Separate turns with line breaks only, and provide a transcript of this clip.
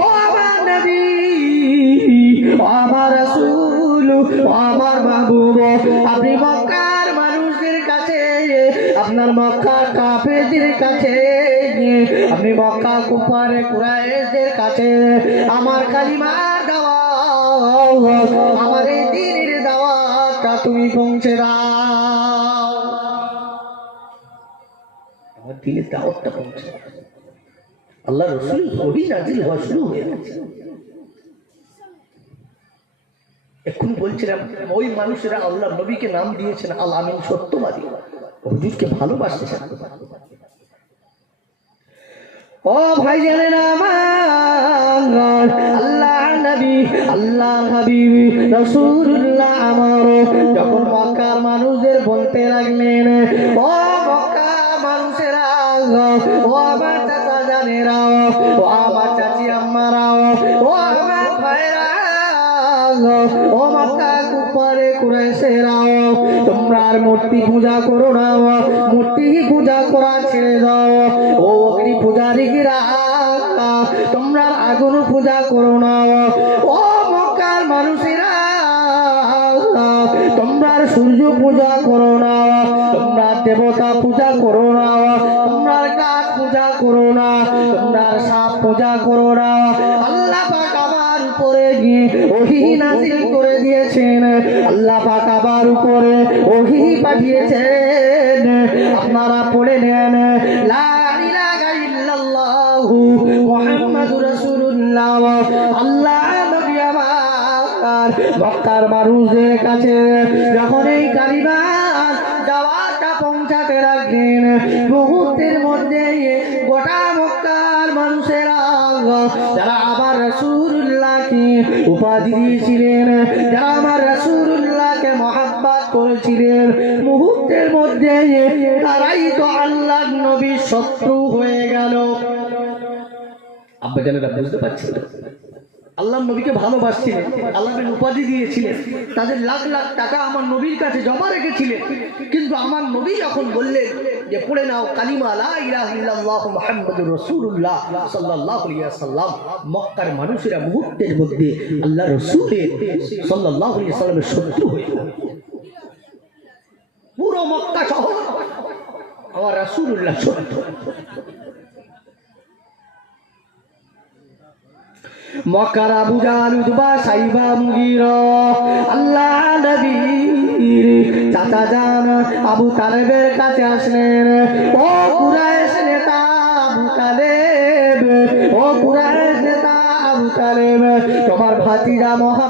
ও আমার নবী, ও আমার রাসূল, ও আমার মাহবুব। আপনি মক্কার মানুষদের কাছে, আপনার মক্কার কাফেরদের কাছে আপনি মক্কা কুফারে কুরাইশদের কাছে আমার কালিমার দাওয়াত, আমার এই দিনের দাওয়াতটা তুমি পৌঁছে দাও। আমার দিনের দাওয়াতটা পৌঁছে আল্লাহ রসুল ওহি নাজিল হওয়া শুরু হয়ে গেছে। এক্ষুনি বলছিলাম, ওই মানুষেরা আল্লাহ নবীকে নাম দিয়েছেন আল আমিন সত্যবাদী। হুজুরকে ভালোবাসতেছেন ও ভাই জানেন আমার, আল্লাহ নবী, আল্লাহ হাবিবি রসুল্লাহ আমার। যখন মক্কার মানুষদের বলতে লাগলেন, ও মানুষেরা ও আমার চাচা জানেরা ও আমার চাচি আম্মারাও, ও আমার ভাইরা ও কুপারে তোমরা আর মূর্তি পূজা করো না মূর্তি পূজা করা ছেড়ে দাও, ও অগ্নি পূজারীরা তোমরা আগুন পূজা করো না, ও মক্কার মানুষেরা তোমরা সূর্য পূজা করো না। তোমরা দেবতা পূজা করো না। তোমরা কাঠ পূজা করো না। তোমরা সাপ পূজা করো না। আল্লাহ গিয়ে করে দিয়েছেন। উপরে পাঠিয়েছেন। আপনারা পড়ে নেন। লা আমার মক্কার মানুষদের কাছে যখন এই কালিমার দাওয়াতটা পৌঁছাতে লাগলেন, মুহূর্তের মধ্যে গোটা মক্কার মানুষেরা যারা আবার রসুল্লাহকে উপাধি দিয়েছিলেন, যারা আমার রসুল্লাহকে মহাব্বাত করেছিলেন, মুহূর্তের মধ্যে তারাই তো আল্লাহ নবীর শত্রু হয়ে গেল আব্বা জানেরা, বুঝতে পারছেন তো? আল্লাহ নবীকে ভালোবাসছিলেন, আল্লাহ নবী উপাধি দিয়েছিলেন, তাদের লাখ লাখ টাকা আমার নবীর কাছে জমা রেখেছিলেন। কিন্তু আমার নবী যখন বললেন যে, পড়ে নাও কালিমা আলাইহি ওয়াসাল্লাম। মক্কার মানুষেরা মুহূর্তের মধ্যে আল্লাহ রাসূলের সাল্লাল্লাহু আলাইহি ওয়াসাল্লামের শত্রু হয়ে। পুরো মক্কা শহর আমার রাসূলুল্লাহ শত্রু। মক্কার আবু জাল উদবা সাইবা মুগির। আল্লাহ নবীর চাচা জান আবু তালেবের কাছে আসলেন। ও কুরাইশ নেতা আবু তালেব, ও কুরাইশ নেতা আবু তালেব, তোমার ভাতিজা মহা